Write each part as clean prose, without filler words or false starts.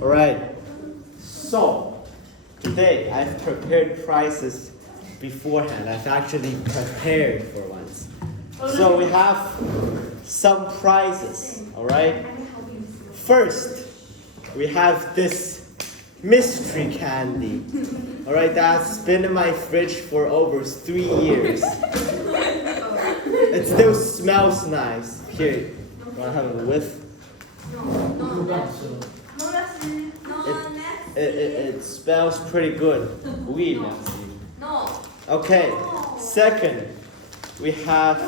Alright, so today I've prepared prizes beforehand. I've actually prepared for once. So we have some prizes, alright? First, we have this mystery candy. Alright, that's been in my fridge for over 3 years. It still smells nice. Here, you wanna have a whiff? It smells pretty good. Oui, merci. No. Okay, second, we have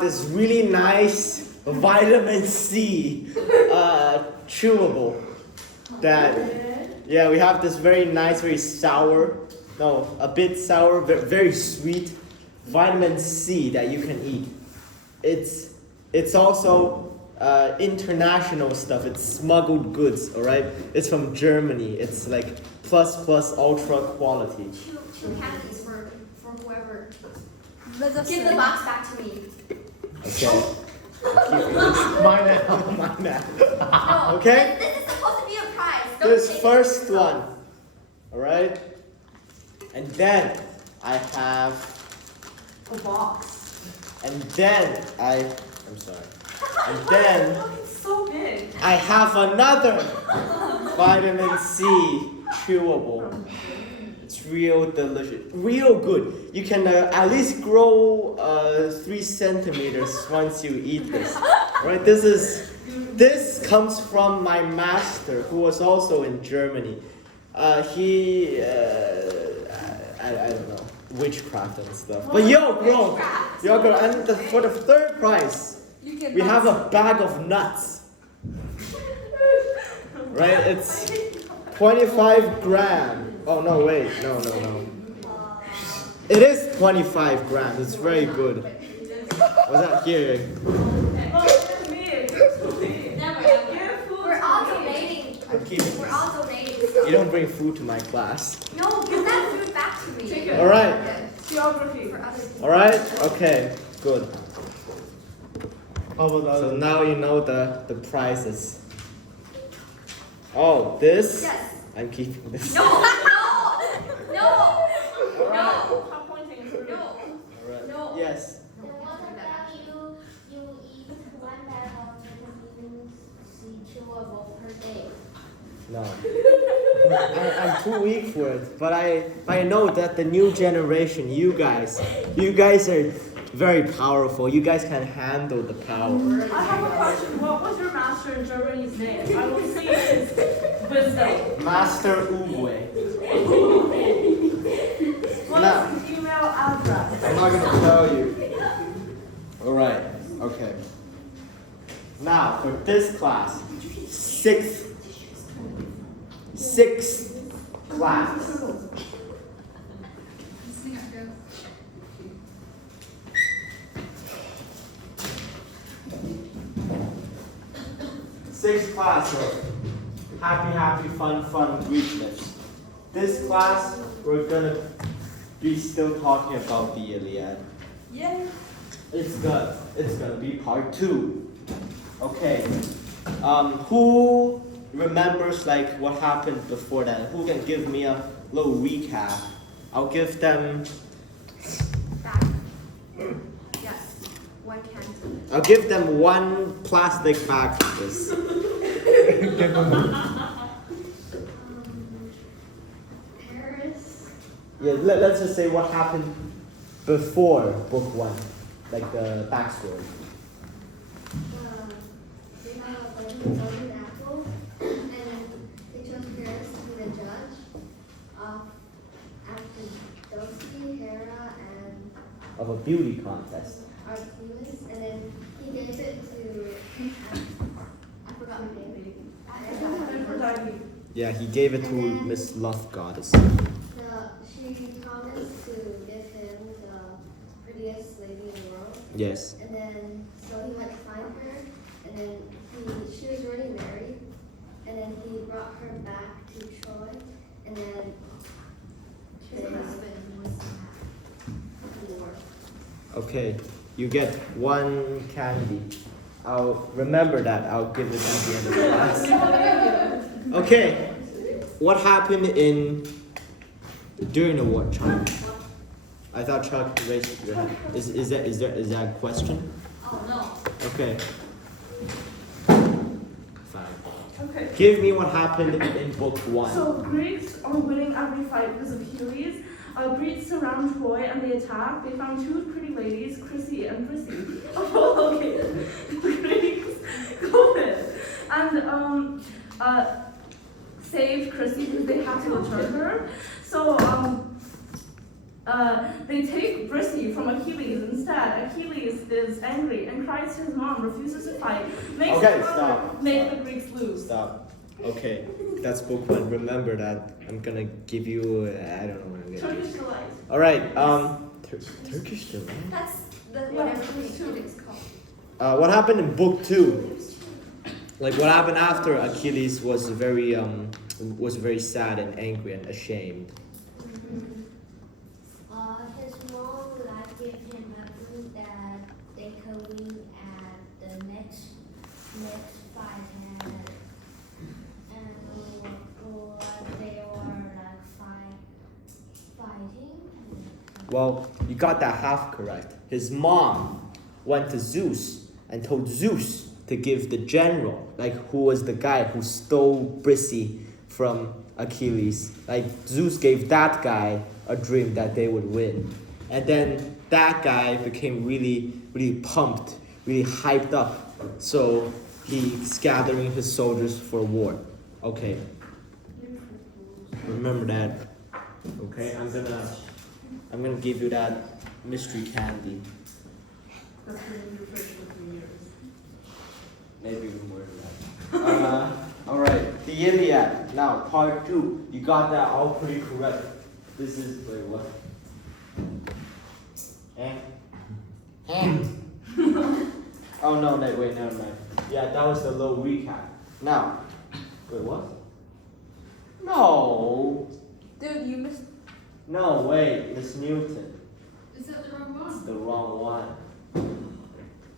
this really nice vitamin C chewable that, yeah, we have this very nice, very sour, no, a bit sour, but very sweet vitamin C that you can eat. It's also international stuff. It's smuggled goods, all right? It's from Germany. It's like plus ultra quality. Two candies for whoever. Give Give the box back to me. Okay. Mine now. No. Okay? This is supposed to be a prize. Don't This take first it. one, all right? And then I have, A box. and then I'm sorry. And then It's so big. I have another vitamin C chewable. It's real delicious, real good. You can at least grow 3 centimeters once you eat this. Right? This comes from my master, who was also in Germany. He I don't know, witchcraft and stuff. But yo, bro, and for the third prize. We have a bag of nuts. Right? It's 25 grams. Oh, no, wait. No. It is 25 grams. It's very good. Was that here? We're all donating. I'm keeping We're this. all donating. You don't bring food to my class. No, give that food back to me. Take it. All right. Geography. For other people. All right? Okay, good. So now you know the prizes. Oh, this? Yes. I'm keeping this. No. Stop pointing. No. All right. No. Yes. The one that you eat one bag of vitamin C chewable per day. No. I'm too weak for it. But I know that the new generation, you guys are very powerful. You guys can handle the power. I have a question. What was your master in Germany's name? I will see his wisdom. Master Uwe. What Now, is his email address? I'm not gonna tell you. Alright, okay. Now for this class, sixth class. Sixth class of happy, fun, Greek myths. This class, we're gonna be still talking about the Iliad. Yay. It's gonna be part 2. Okay. Who remembers like what happened before that? Who can give me a little recap? I'll give them. Back. Yes. One candy. I'll give them one plastic bag for this. Paris. Yeah, let's just say what happened before book 1, like the backstory. They have a golden apple, and they chose Paris to be the judge of Aphrodite, Hera, and Of a beauty contest. Artemis, and then he gave it to I forgot her name. Aphrodite. Yeah, he gave it to Miss Love Goddess. She promised to give him the prettiest lady in the world. Yes. And then, so he went to find her, and then she was already married, and then he brought her back to Troy, and then His husband was war. Okay, you get one candy. I'll remember that. I'll give it at the end of the class. Okay. What happened during the war, Chuck? I thought Chuck raised your hand. Is that a question? Oh no. Okay. Fine. Okay. Give me what happened in book 1. So Greeks are winning every fight because of Achilles. Greeks surround Troy and they attack. They found 2 pretty ladies, Chrissy and Prissy. Oh, okay. Greeks go in and saved Chrissy because they had to return her. So they take Prissy from Achilles instead. Achilles is angry and cries to his mom, refuses to fight, makes Okay, his brother stop. make the Greeks lose. Stop. Okay, that's book 1. Remember that. I'm gonna give you. I don't know what I'm gonna. Turkish delight. All right. Turkish delight. That's the Yeah, whatever it's thing true. it's called. What happened in book 2? Like what happened after Achilles was very sad and angry and ashamed. His mom like give him a food that they could win at the next fight and they were like fighting. Well, you got that half correct. His mom went to Zeus and told Zeus to give the general, like who was the guy who stole Prissy from Achilles. Like Zeus gave that guy a dream that they would win. And then that guy became really, really pumped, really hyped up. So he's gathering his soldiers for war. Okay. Remember that. Okay, I'm gonna give you that mystery candy. That's been in your fridge for 3 years. Maybe even more than that. Alright, the Iliad. Now, part 2. You got that all pretty correct. This is, wait, what? Oh no, wait, never mind. Yeah, that was the little recap. Now, wait, what? No. Dude, you missed. No, wait, Miss Newton. Is that the wrong It's one? the wrong one.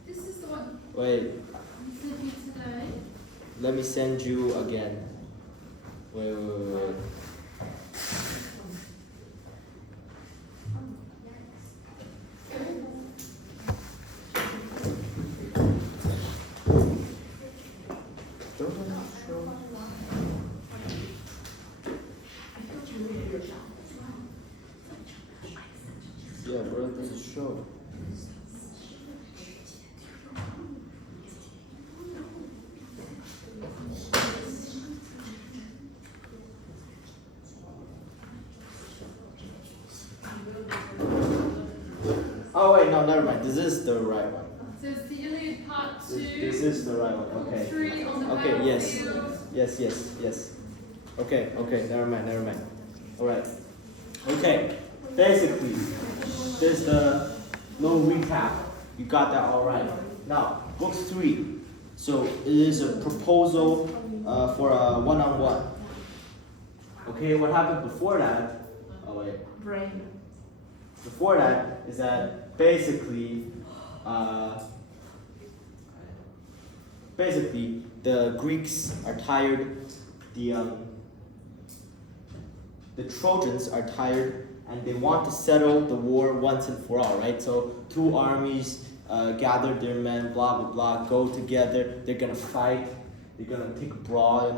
This is the one Wait, you sent me today. let me send you again. Wait. Yeah, bro, this is show. Oh wait, no, never mind. This is the right one. So it's the Iliad part 2. This is the right one. Okay. 3 on the Okay, yes. battlefield. Yes. Okay, never mind. Alright. Okay, basically, there's the little recap. You got that all right. Now, book 3. So, it is a proposal for a one-on-one. Okay, what happened before that? Oh, wait. Brain. Before that is that basically the Greeks are tired, the Trojans are tired, and they want to settle the war once and for all, right? So 2 armies gather their men, blah blah blah, go together. They're gonna fight. They're gonna take a brawl,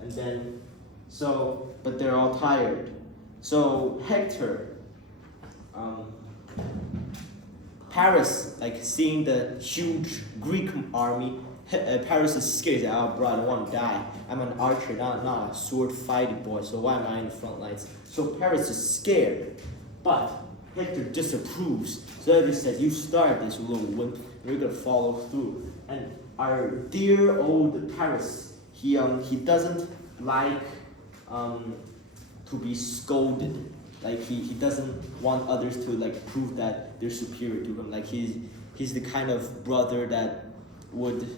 and then but they're all tired. So Hector. Paris, like seeing the huge Greek army, Paris is scared. He's like, oh, bro, I don't want to die. I'm an archer, not a sword fighting boy. So why am I in the front lines? So Paris is scared, but Hector disapproves. So Hector says, "You start this, little wimp. We're gonna follow through." And our dear old Paris, he doesn't like to be scolded. Like he doesn't want others to like prove that they're superior to him. Like he's the kind of brother that would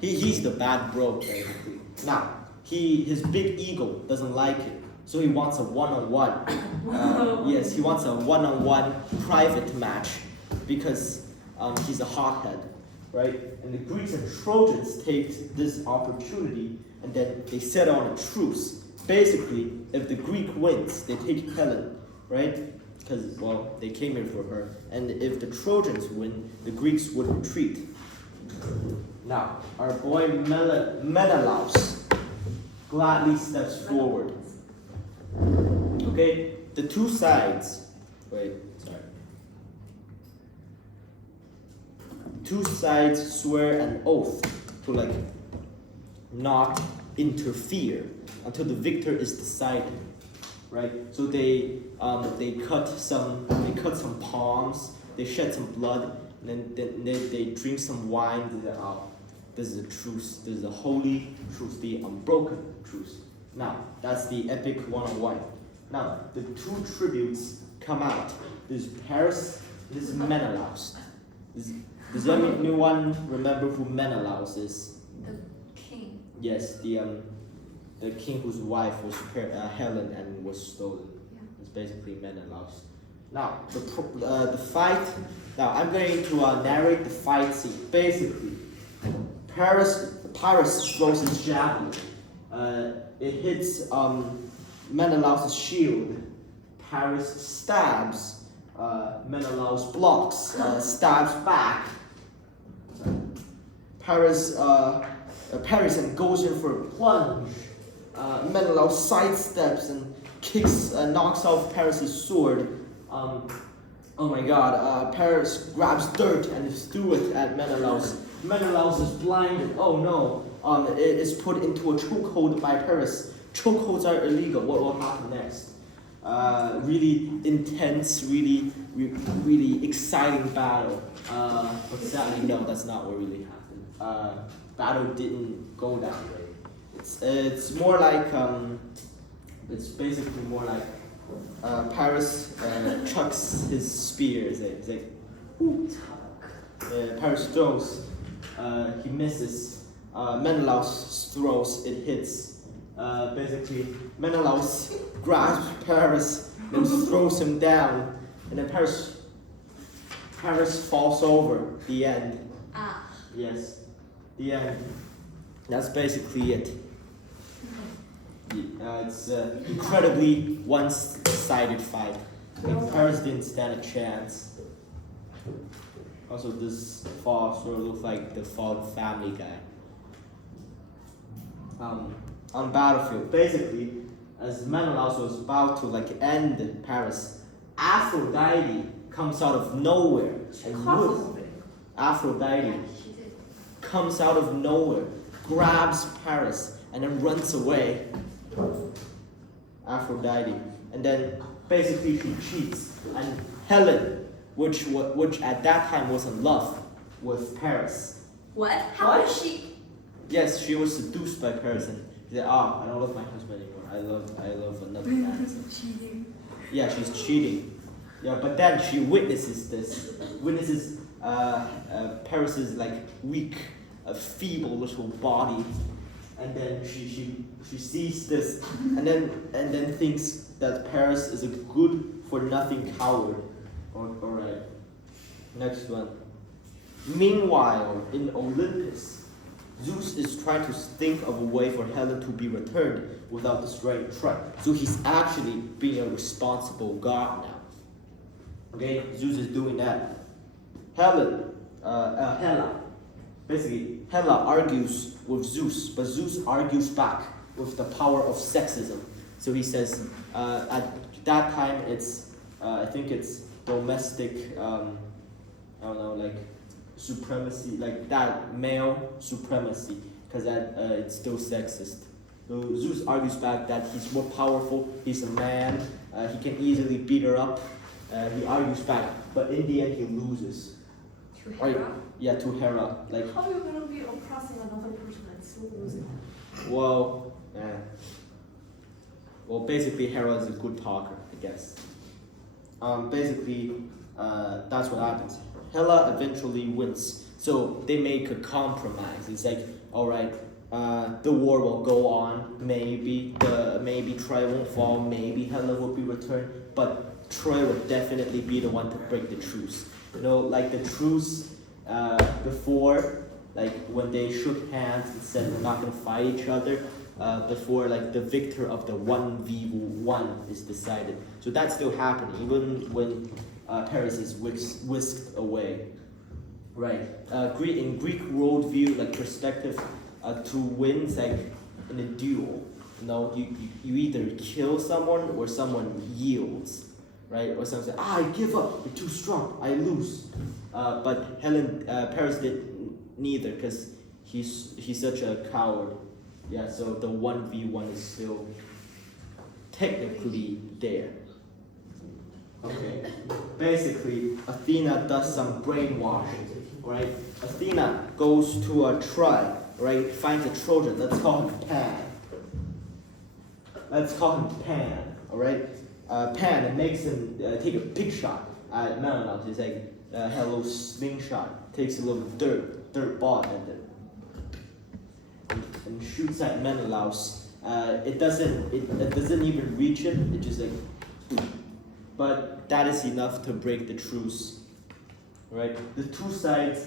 he's the bad bro basically. Now his big ego doesn't like it, so he wants a one-on-one. Yes, he wants a one-on-one private match because he's a hothead, right? And the Greeks and Trojans take this opportunity and then they set on a truce. Basically, if the Greek wins, they take Helen, right? Because, well, they came here for her. And if the Trojans win, the Greeks would retreat. Now, our boy Menelaus gladly steps forward. Okay, the two sides, two sides swear an oath to like not interfere until the victor is decided, right? So they cut some palms, they shed some blood, and then they drink some wine. And they're, oh, this is a truce. This is a holy truce, the unbroken truce. Now that's the epic 101. Now the two tributes come out. This is Paris. This is Menelaus. Does anyone remember who Menelaus is? The king. Yes, the king whose wife was Helen and was stolen. Yeah. It's basically Menelaus. Now the fight. Now I'm going to narrate the fight scene. Basically, Paris throws his javelin. It hits Menelaus' shield. Paris stabs. Menelaus blocks. Stabs back. Paris and goes in for a plunge. Menelaus sidesteps and kicks, knocks off Paris' sword. Oh my god, Paris grabs dirt and threw it at Menelaus. Menelaus is blinded. Oh no, it is put into a chokehold by Paris. Chokeholds are illegal. What will happen next? Really intense, really exciting battle. But sadly, no, that's not what really happened. Battle didn't go that way. It's more like it's basically more like Paris chucks his spear. It's like Paris throws, he misses. Menelaus throws, it hits. Basically, Menelaus grabs Paris and throws him down, and then Paris falls over. The end. Ah. Yes, the end. That's basically it. It's an incredibly one-sided fight. Paris didn't stand a chance. Also, this fall sort of looks like the fallen Family Guy. On battlefield, basically, as Menelaus was about to like end Paris, Aphrodite comes out of nowhere Aphrodite She did. comes out of nowhere, grabs Paris, and then runs away. Aphrodite, and then basically she cheats, and Helen, which at that time was in love with Paris. What? How is she? Yes, she was seduced by Paris, and she said, "Ah, I don't love my husband anymore. I love another man." Cheating. Yeah, she's cheating. Yeah, but then she witnesses this. Paris's like weak, feeble little body, and then she sees this, and then thinks that Paris is a good-for-nothing coward. Alright. Next one. Meanwhile, in Olympus, Zeus is trying to think of a way for Helen to be returned without destroying Troy. So he's actually being a responsible god now. Okay, Zeus is doing that. Hela. Basically, Hela argues with Zeus, but Zeus argues back with the power of sexism. So he says, at that time, I think it's domestic, like supremacy, like that male supremacy, because it's still sexist. So Zeus argues back that he's more powerful, he's a man, he can easily beat her up. He argues back, but in the end he loses. To Hera? Yeah, to Hera. Like, How are you gonna be oppressing another person and still losing? well, basically Hera is a good talker, I guess. Basically, that's what happens. Hela eventually wins, so they make a compromise. It's like, all right, the war will go on. Maybe Troy won't fall. Maybe Hela will be returned, but Troy would definitely be the one to break the truce. You know, like the truce before, like when they shook hands and said they're not gonna fight each other. Before like the victor of the 1v1 is decided. So that's still happening, even when Paris is whisked away. Right. In Greek worldview, like perspective, to win is like in a duel. You know, you either kill someone or someone yields, right? Or someone says, I give up, you're too strong, I lose. But Paris did neither, because he's such a coward. Yeah, so the 1v1 is still technically there. Okay. Basically, Athena does some brainwashing, right? Athena goes to a tribe, right? Finds a Trojan. Let's call him Pan. All right? Pan, and makes him take a big shot at Menelaus. He's like, hello, slingshot. Takes a little dirt ball, and shoots at Menelaus. It doesn't even reach him. It just like, but that is enough to break the truce. Right? The two sides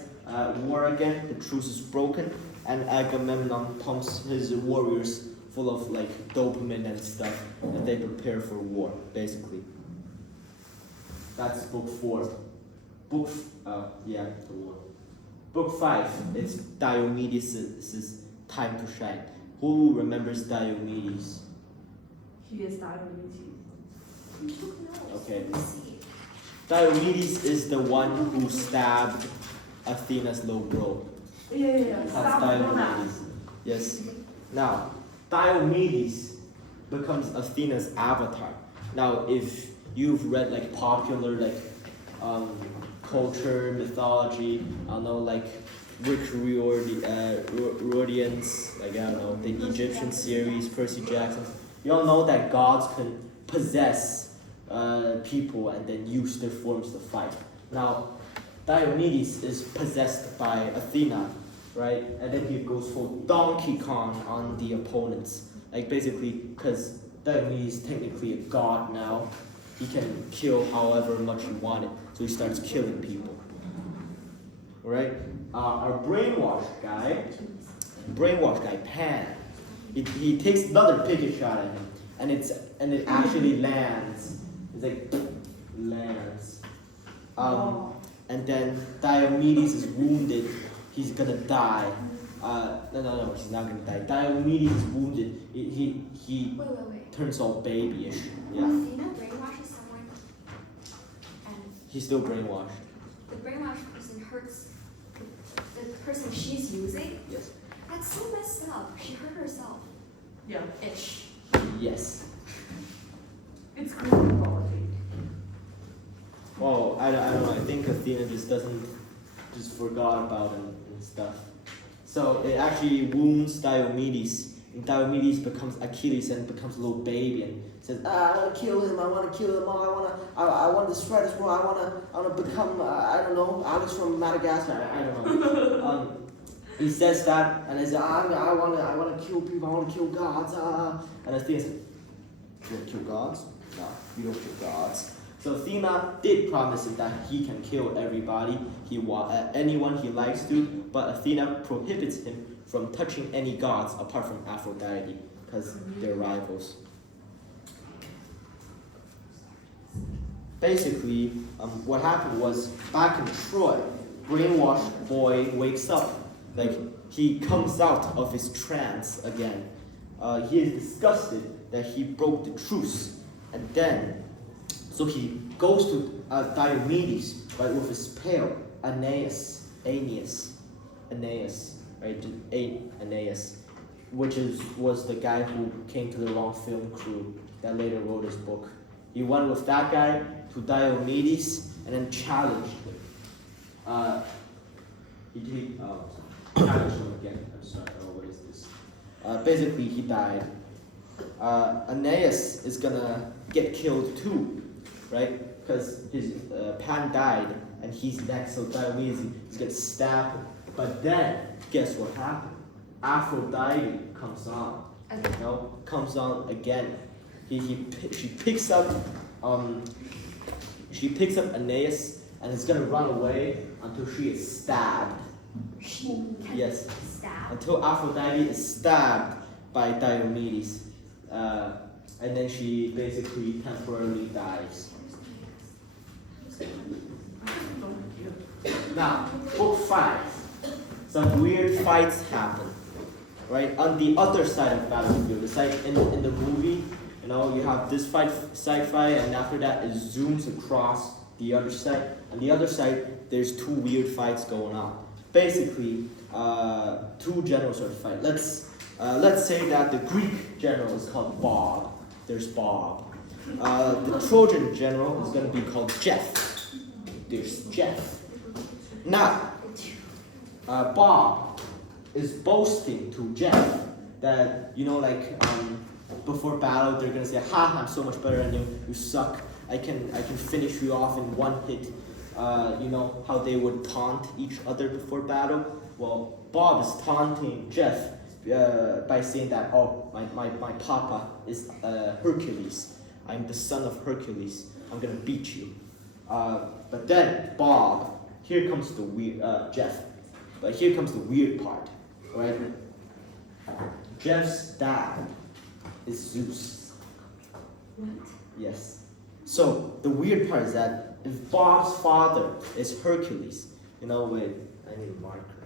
war again. The truce is broken, and Agamemnon pumps his warriors full of like dopamine and stuff, and they prepare for war. Basically, that's book 4. The war. Book 5. It's Diomedes' time to shine. Who remembers Diomedes? He is Diomedes. Okay. Diomedes is the one who stabbed Athena's little bro. Yeah. That's Stop Diomedes. Yes. Now, Diomedes becomes Athena's avatar. Now, if you've read like popular like culture, mythology, I don't know, like Rick Riordan's, like I don't know, the Egyptian series, Percy Jackson. You all know that gods can possess people and then use their forms to fight. Now, Diomedes is possessed by Athena, right? And then he goes full Donkey Kong on the opponents. Like basically, because Diomedes is technically a god now, he can kill however much he wanted. So he starts killing people. Right? Our brainwashed guy, Pan, he takes another piggy shot at him, and it actually lands. It's like lands. And then Diomedes is wounded. He's gonna die. No, he's not gonna die. Diomedes is wounded. He Wait. turns all babyish. Yeah. Athena brainwashes someone, and He's still brainwashed. the brainwashed person hurts the person she's using. Yes. That's so messed up. She hurt herself. Yeah. Ish. Yes. It's Greek mythology. Well, I don't know. I think Athena just forgot about him and stuff. So it actually wounds Diomedes. And Diomedes becomes Achilles and becomes a little baby and says, I want to kill him. I want to kill him all. I want to destroy this world. I want to become I don't know, Alex from Madagascar. I don't know. He says that, and he says, I want to kill people. I want to kill gods. And Athena says, you want to kill gods? No, you don't kill gods. So Athena did promise him that he can kill everybody, anyone he likes to, but Athena prohibits him from touching any gods apart from Aphrodite, because they're rivals. Basically, what happened was, back in Troy, brainwashed boy wakes up. Like, he comes out of his trance again. He is disgusted that he broke the truce. And then, so he goes to Diomedes, right, with his pail, Aeneas, right, Aeneas, which was the guy who came to the wrong film crew that later wrote his book. He went with that guy to Diomedes and then challenged him. He challenged him again. I'm sorry, what is this? Basically, he died. Aeneas is gonna get killed too, right? Because his Pan died and he's next, so Diomedes is gonna stab him. But then, guess what happened? Aphrodite comes on. Again. No, comes on again. She picks up Aeneas and it's gonna run away until she is stabbed. She can Yes. stab. Until Aphrodite is stabbed by Diomedes, and then she basically temporarily dies. Now, book 5. Some weird fights happen, right? On the other side of battlefield, it's like in the movie, you know, you have this side fight, and after that it zooms across the other side. On the other side, there's 2 weird fights going on. Basically, 2 generals are fighting. Let's say that the Greek general is called Bob. There's Bob. The Trojan general is going to be called Jeff. There's Jeff. Now, Bob is boasting to Jeff that, you know, like before battle, they're gonna say, "Ha, I'm so much better than you. You suck. I can finish you off in 1 hit." You know how they would taunt each other before battle. Well, Bob is taunting Jeff by saying that, "Oh, my papa is Hercules. I'm the son of Hercules. I'm gonna beat you." But then Bob, here comes the weird Jeff. But here comes the weird part, right? Jeff's dad is Zeus. What? Yes. So the weird part is that if Bob's father is Hercules, you know, wait, I need a marker.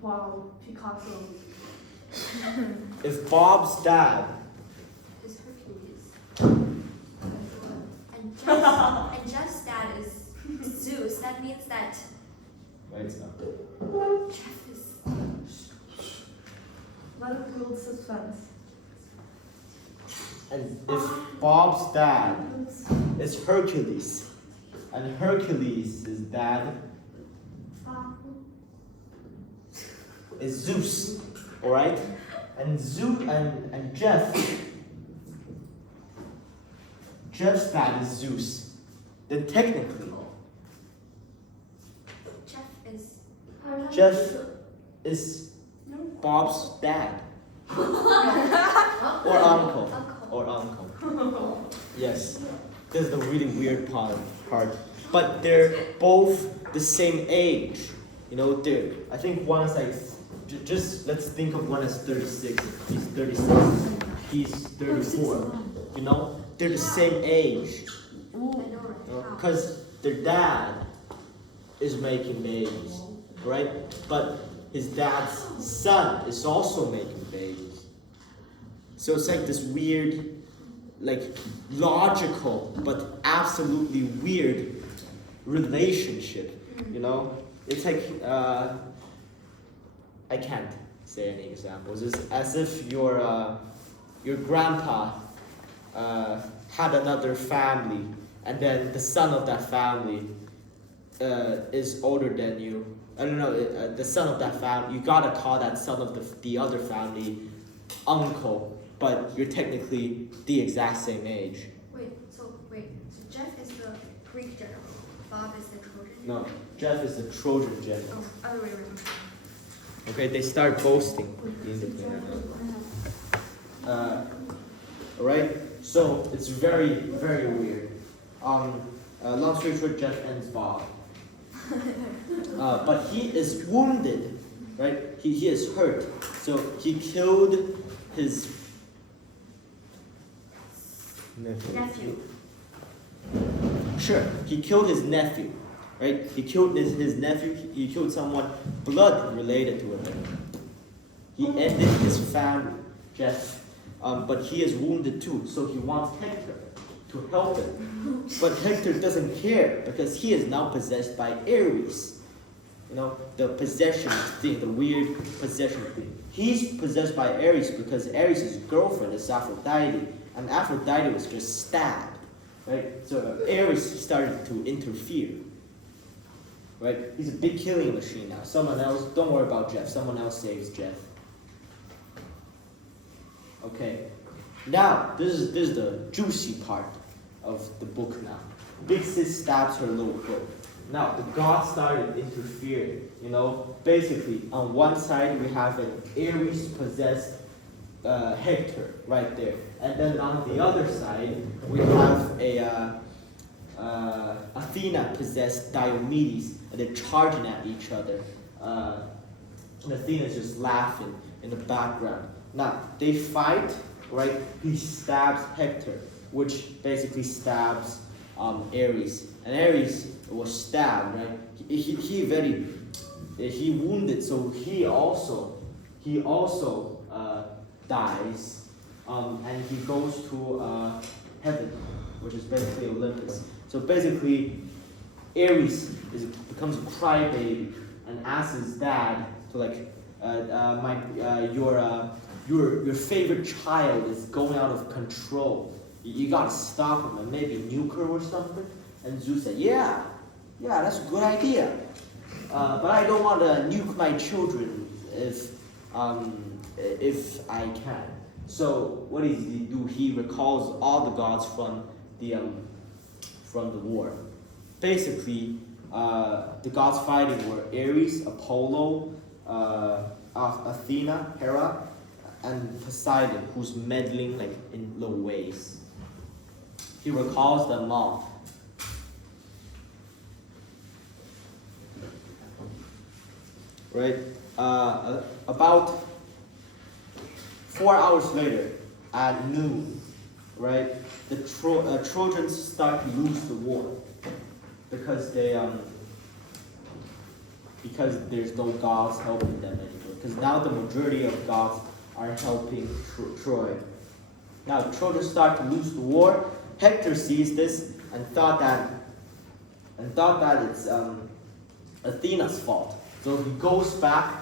Wow, Picasso. If Bob's dad Is Hercules. And Jeff's dad is Zeus. That means that right, so Jeff is. Let it build suspense. and if Bob's dad is Hercules, and Hercules' dad is Zeus, all right? And Zeus and Jeff's dad is Zeus. Then technically, Jeff is Bob's dad or uncle. Yes, this is the really weird part. But they're both the same age. You know, I think one's like. Just let's think of one as 36. He's 36. He's 34. You know, they're the same age. Because their dad is making babies, right? But his dad's son is also making babies. So it's like this weird, like logical but absolutely weird relationship. You know, it's like. I can't say any examples. It's as if your grandpa had another family, and then the son of that family is older than you. I don't know. The son of that family, you gotta call that son of the other family uncle, but you're technically the exact same age. So Jeff is the Greek general. Bob is the Trojan. No, Jeff is the Trojan general. Oh, other way around. Okay, they start boasting. Alright, so it's very, very weird. Long story short, Jeff ends Bob. But he is wounded, right? He is hurt. So he killed his Nephew. Sure, he killed his nephew. Right? He killed his nephew, he killed someone blood related to him. He ended his family, Jeff. But he is wounded too, so he wants Hector to help him. But Hector doesn't care because he is now possessed by Ares. You know, the possession thing, the weird possession thing. He's possessed by Ares because Ares' girlfriend is Aphrodite, and Aphrodite was just stabbed. Right? So Ares started to interfere. Right? He's a big killing machine now. Someone else, don't worry about Jeff. Someone else saves Jeff. Okay. Now, this is the juicy part of the book now. Big Sis stabs her little bro. Now, the gods started interfering. You know, basically, on one side we have an Ares-possessed Hector right there. And then on the other side, we have Athena possessed Diomedes, and they're charging at each other. And Athena's just laughing in the background. Now, they fight, right? He stabs Hector, which basically stabs Ares. And Ares was stabbed, right? He wounded, so he also dies, and he goes to heaven, which is basically Olympus. So basically, Ares becomes a crybaby and asks his dad to your favorite child is going out of control. You gotta stop him and maybe nuke her or something. And Zeus said, yeah, that's a good idea. But I don't want to nuke my children if I can. So what does he do? He recalls all the gods from the war. Basically, the gods fighting were Ares, Apollo, Athena, Hera, and Poseidon, who's meddling in low ways. He recalls them all. Right? About 4 hours later, at noon, right, the Trojans start to lose the war because there's no gods helping them anymore. Because now the majority of gods are helping Troy. Now the Trojans start to lose the war. Hector sees this and thought that it's Athena's fault. So he goes back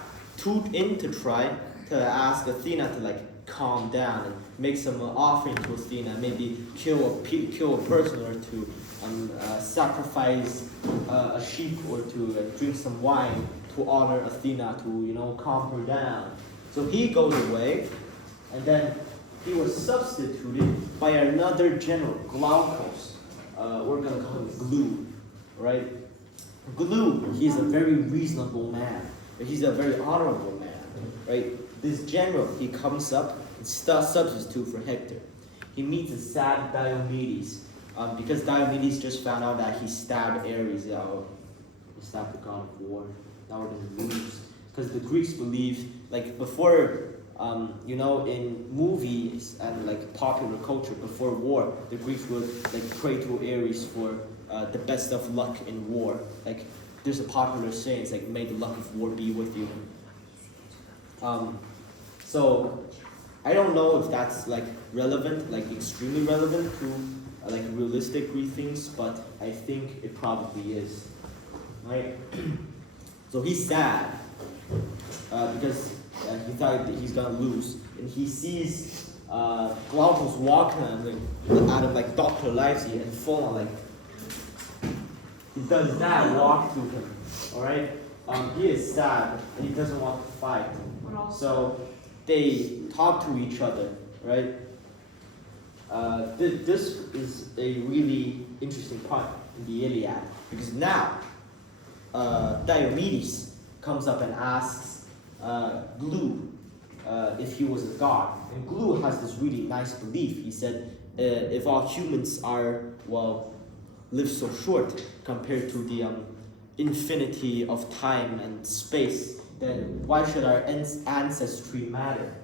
into Troy to ask Athena to calm down and make some offering to Athena, maybe kill a person or two, sacrifice a sheep or two, and drink some wine to honor Athena to calm her down. So he goes away, and then he was substituted by another general, Glaucus. We're gonna call him Glue, right? Glue, he's a very reasonable man. He's a very honorable man, right? This general, he comes up and substitute for Hector. He meets a sad Diomedes, because Diomedes just found out that he stabbed Ares. He stabbed the god of war. Now we're gonna lose, because the Greeks believe, before, in movies and popular culture before war, the Greeks would pray to Ares for the best of luck in war. There's a popular saying, it's may the luck of war be with you. So I don't know if that's relevant, extremely relevant to realistic things, but I think it probably is, right? So he's sad because he thought that he's gonna lose, and he sees Glaucus walking out of Dr. Livesey and full on he does not walk to him, all right? He is sad and he doesn't want to fight. So they talk to each other, right? This is a really interesting part in the Iliad, because now Diomedes comes up and asks Glue if he was a god. And Glue has this really nice belief. He said, if all humans live so short compared to the infinity of time and space, then why should our ancestry matter?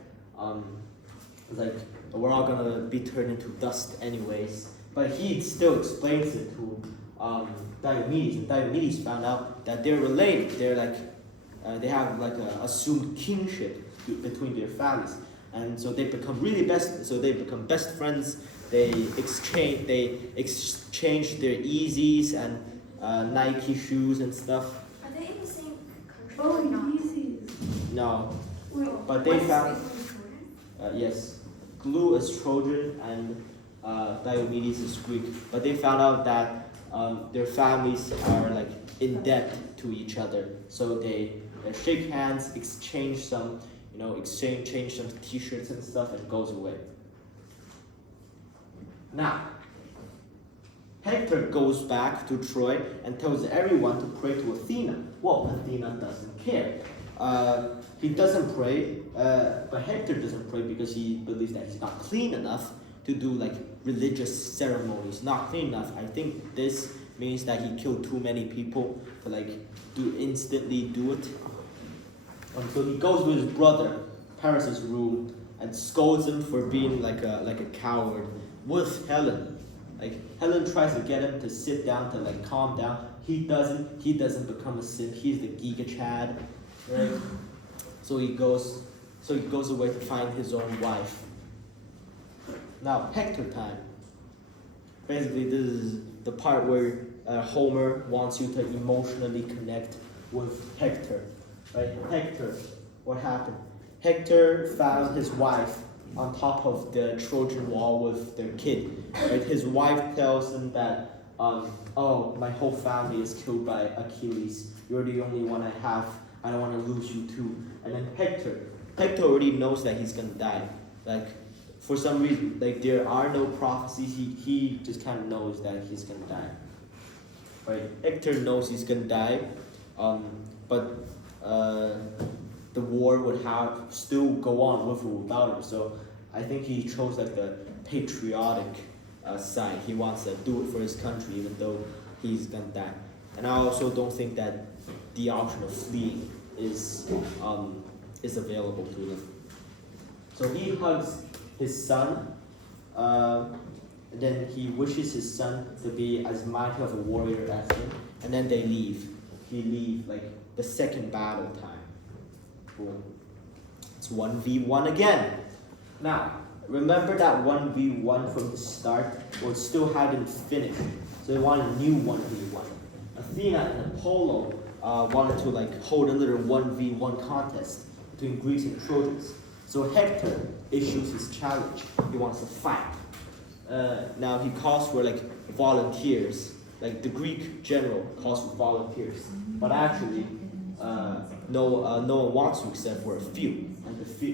We're all gonna be turned into dust anyways. But he still explains it to Diomedes, and Diomedes found out that they're related. They're they have a assumed kinship between their families, and so they become best friends. They exchange their Yeezys and Nike shoes and stuff. Are they in the same country? Oh, or not? Yeezys. No, Wait, but they found Jordan? yes, Glue is Trojan and Diomedes is Greek. But they found out that their families are in debt to each other, so they shake hands, exchange some some T-shirts and stuff, and goes away. Now, Hector goes back to Troy and tells everyone to pray to Athena. Well, Athena doesn't care. He doesn't pray, but Hector doesn't pray because he believes that he's not clean enough to do like religious ceremonies. Not clean enough. I think this means that he killed too many people to like instantly do it. So he goes with his brother, Paris's room, and scolds him for being like a coward with Helen. Like Helen tries to get him to sit down to like calm down. He doesn't become a simp. He's the Giga Chad, right? So he goes away to find his own wife. Now Hector time. Basically, this is the part where Homer wants you to emotionally connect with Hector, right? Hector, what happened? Hector found his wife on top of the Trojan wall with their kid. Right? His wife tells him that, oh, my whole family is killed by Achilles. You're the only one I have. I don't want to lose you too. And then Hector already knows that he's gonna die. Like, for some reason, like there are no prophecies. He just kind of knows that he's gonna die. Right? Hector knows he's gonna die, but the war would have still go on with or without him. So I think he chose like the patriotic side. He wants to do it for his country, even though he's gonna die. And I also don't think that the option of fleeing is available to them. So he hugs his son, and then he wishes his son to be as mighty of a warrior as him, and then they leave. He leaves like the second battle time. Boom. It's 1v1 again. Now, remember that 1v1 from the start? Well, it still hadn't finished. So they want a new 1v1. Athena and Apollo wanted to like hold a little 1v1 contest between Greeks and Trojans. So Hector issues his challenge. He wants to fight. Now he calls for like volunteers. Like the Greek general calls for volunteers. But actually, no one wants to except for a few.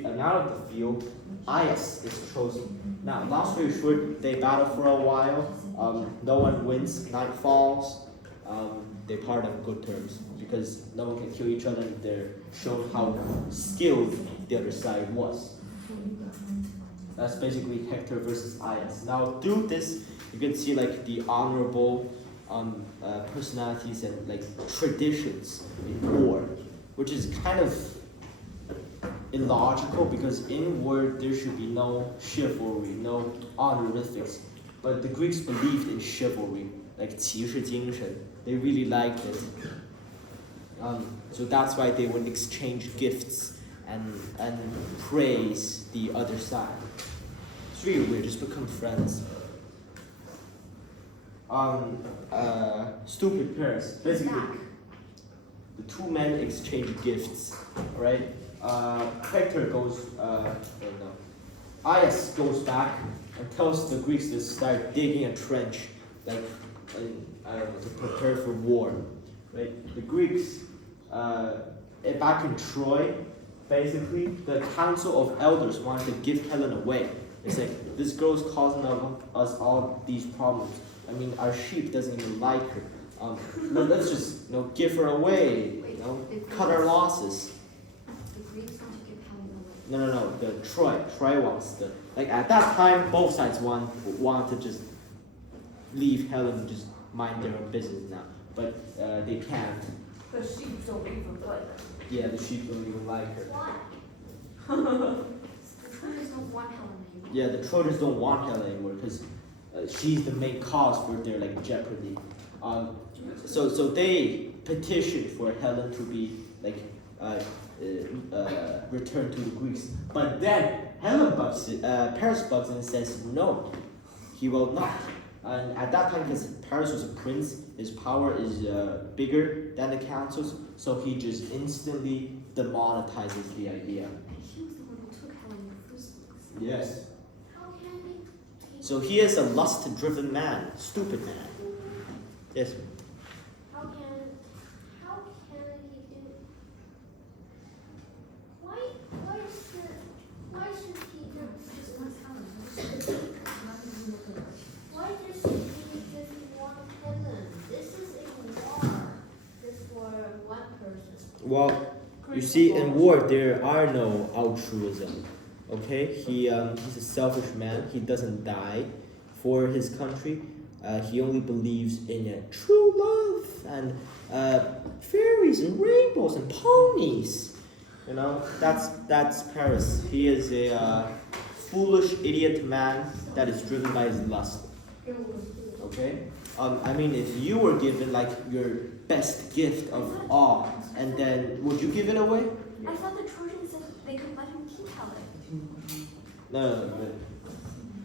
And out of the few, Aias is chosen. Now, long story short, they battle for a while. No one wins. Night falls. They part on good terms because no one can kill each other, and they're shown how skilled the other side was. That's basically Hector versus Aias. Now, through this, you can see like the honorable personalities and like traditions in war, which is kind of illogical because in war there should be no chivalry, no honorifics. But the Greeks believed in chivalry, like 骑士精神. They really liked it. So that's why they would exchange gifts and praise the other side. It's really weird, just become friends. Stupid parents. Basically, the two men exchange gifts, right? Hector goes, Aias goes back and tells the Greeks to start digging a trench, like, to prepare for war, right? The Greeks, back in Troy, basically, the council of elders wanted to give Helen away. It's like, this girl's causing us all these problems. I mean, our sheep doesn't even like her. Let's just, give her away. Cut our losses. The Greeks want to give Helen away. No. The Troy wants to. Like at that time, both sides want to just leave Helen and just mind their own business now, but they can't. The sheep don't even like her. Yeah, the sheep don't even like her. Why? The Trojans don't want Helen anymore. Yeah, the Trojans don't want Helen anymore because she's the main cause for their like jeopardy. So they petitioned for Helen to be like returned to the Greeks. But then Paris bugs in and says no, he will not. And at that time, because Paris was a prince, his power is bigger than the councils, so he just instantly demonetizes the idea. And he was the one who took Helen in the first place. Yes. How can he? So he is a lust-driven man, stupid man. Yes. How can he do? Why should he do? Just wants Helen. Why does he just want Helen? This is a war. Just for one person. Well, You see, in war there are no altruism. Okay, he's a selfish man. He doesn't die for his country. He only believes in true love and fairies and rainbows and ponies. You know, that's Paris. He is a foolish idiot man that is driven by his lust. Okay. I mean, if you were given like your best gift of all, and then would you give it away? I thought the Trojans said they could let him keep Helen. No.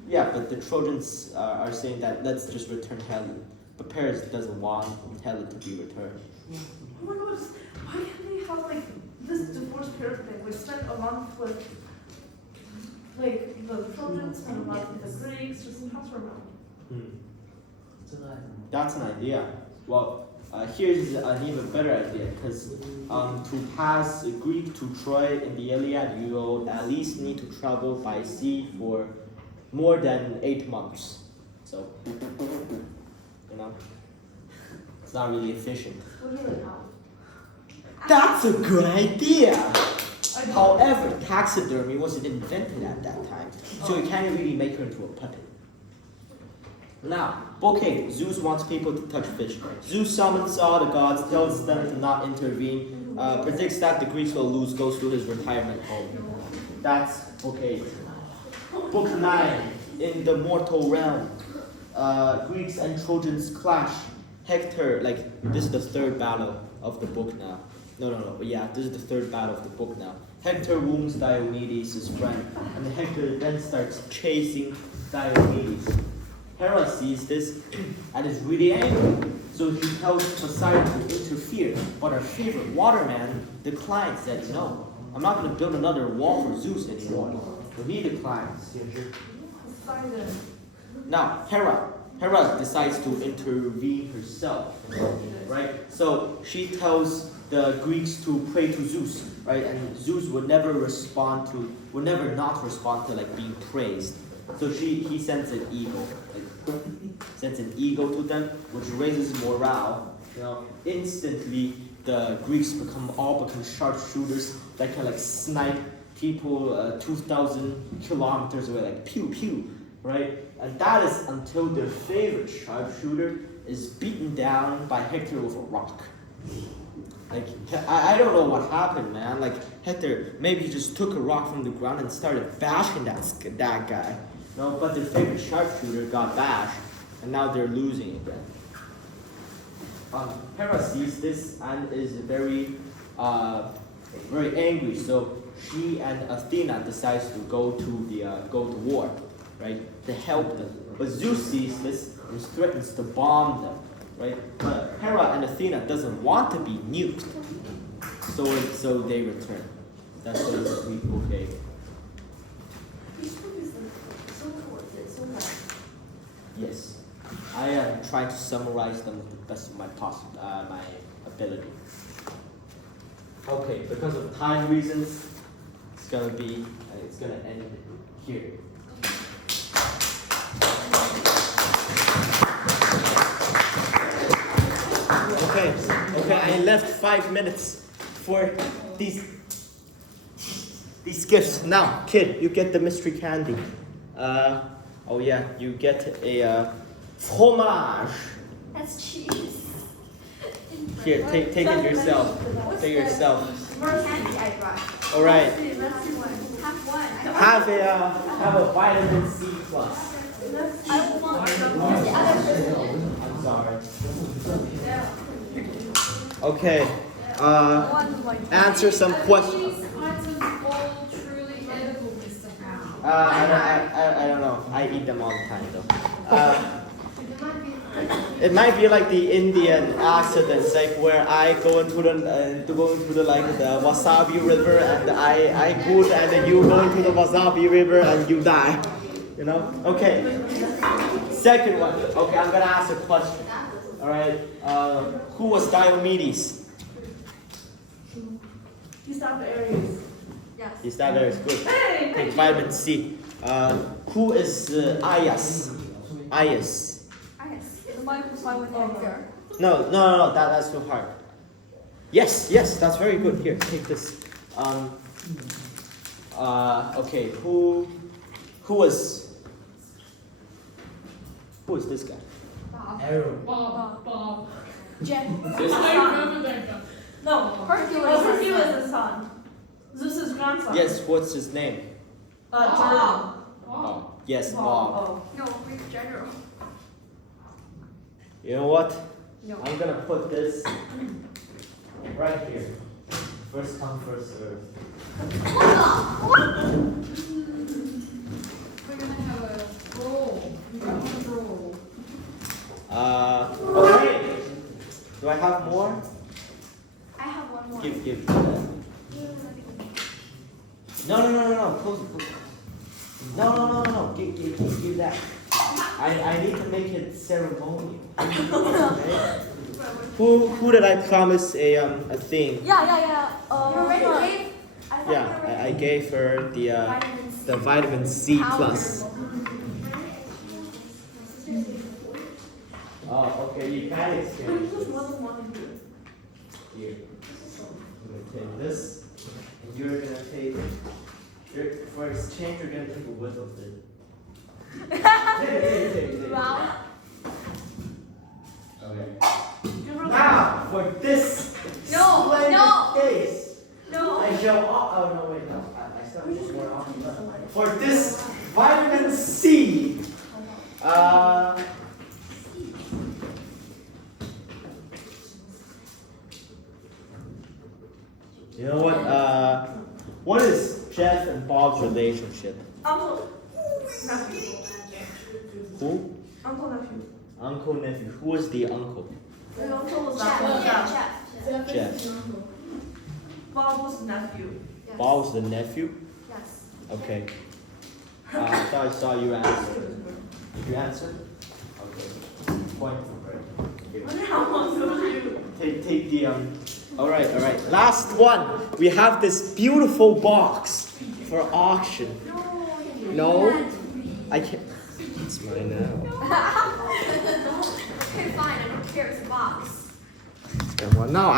Yeah, but the Trojans are saying that let's just return Helen. But Paris doesn't want Helen to be returned. Oh my god, why can't they have like this divorce period thing? Like spend a month with like the Trojans, spend a month with the Greeks, just pass around. That's an idea. Well, here's an even better idea, because to pass Greek to Troy in the Iliad, you will at least need to travel by sea for more than 8 months. So, you know, it's not really efficient. Literally how? That's a good idea! However, taxidermy wasn't invented at that time, so you can't really make her into a puppet. Now, okay, Zeus wants people to touch fish. Zeus summons all the gods, tells them to not intervene, predicts that the Greeks will lose, goes to his retirement home. That's okay. Book 9, in the mortal realm, Greeks and Trojans clash. Hector, like, this is the third battle of the book now. No, yeah, this is the third battle of the book now. Hector wounds Diomedes, his friend, and Hector then starts chasing Diomedes. Hera sees this and is really angry, so he tells Poseidon to interfere, but her favorite waterman declines, said, no, I'm not going to build another wall for Zeus anymore. So he declines. Poseidon. Now, Hera decides to intervene herself, right? So she tells the Greeks to pray to Zeus, right? And Zeus would never not respond to like being praised. So he sends an eagle, sends an eagle to them, which raises morale. You know, instantly the Greeks become sharpshooters that can like snipe people 2,000 kilometers away, like pew pew, right? And that is until their favorite sharpshooter is beaten down by Hector with a rock. Like, I don't know what happened, man. Like, Hector, maybe he just took a rock from the ground and started bashing that guy. No, but their favorite sharpshooter got bashed, and now they're losing again. Hera sees this and is very angry. So she and Athena decides to go to war, right, to help them. But Zeus sees this and threatens to bomb them, right? But Hera and Athena doesn't want to be nuked, so they return. That's what it's okay. Yes, I am trying to summarize them with the best of my ability. Okay, because of time reasons, it's gonna end here. Okay, I left 5 minutes for these gifts. Now, kid, you get the mystery candy. Oh yeah, you get a fromage. That's cheese. Here, take it yourself. Take it yourself. More candy I brought. All right. Have one. Have a vitamin C plus. I will want the other person. I'm sorry. Okay. Answer some questions. I don't know. I eat them all the time though. It might be like the Indian accidents, like where I go into the wasabi river and I good, and then you go into the wasabi river and you die. You know? Okay. Second one. Okay, I'm gonna ask a question. All right. Who was Diomedes? He's not the Aries. Yes. Is that very good? Hey, Take vitamin C. Who is Aias? Aias. The one who's fine with Edgar. No. That's too hard. Yes, yes, that's very good. Here, take this. Okay, who was this guy? Bob. Arrow. Bob. Jeff. No, Hercules. Hercules is his son. Zeus's grandson. Yes, what's his name? Jordan. Oh, yes, Bob. Oh. No, Greek general. You know what? No. I'm gonna put this right here. First come, first serve. We're gonna have a roll. We got one roll. Okay. Do I have more? I have one more. Give that. No. Close it. No. Give that. I need to make it ceremonial. Okay? Who did I promise a thing? Yeah. You already gave. I thought Yeah, you already I gave her the vitamin C plus. Oh, okay, you can exchange this. Here. I'm gonna take this, and you're gonna take. For exchange, you're gonna take a whiff of it. Take. Wow. Okay. Now for this No. case, No. I show off. Oh no, wait, no. I still have more off. For this vitamin C, you know what is Jeff and Bob's relationship? Uncle. Nephew. Who? Uncle nephew. Uncle, nephew. Who is the uncle? The uncle was Jeff. that Yeah, Jeff. Jeff. Bob was his nephew. Yes. Bob was the nephew? Yes. Okay. I thought I saw you answer. You answered? Okay. Point for her. I wonder how long ago you. Take the Alright. Last one. We have this beautiful box for auction. No? I can't. It's mine now. Okay, fine. I don't care. It's a box. Come on now.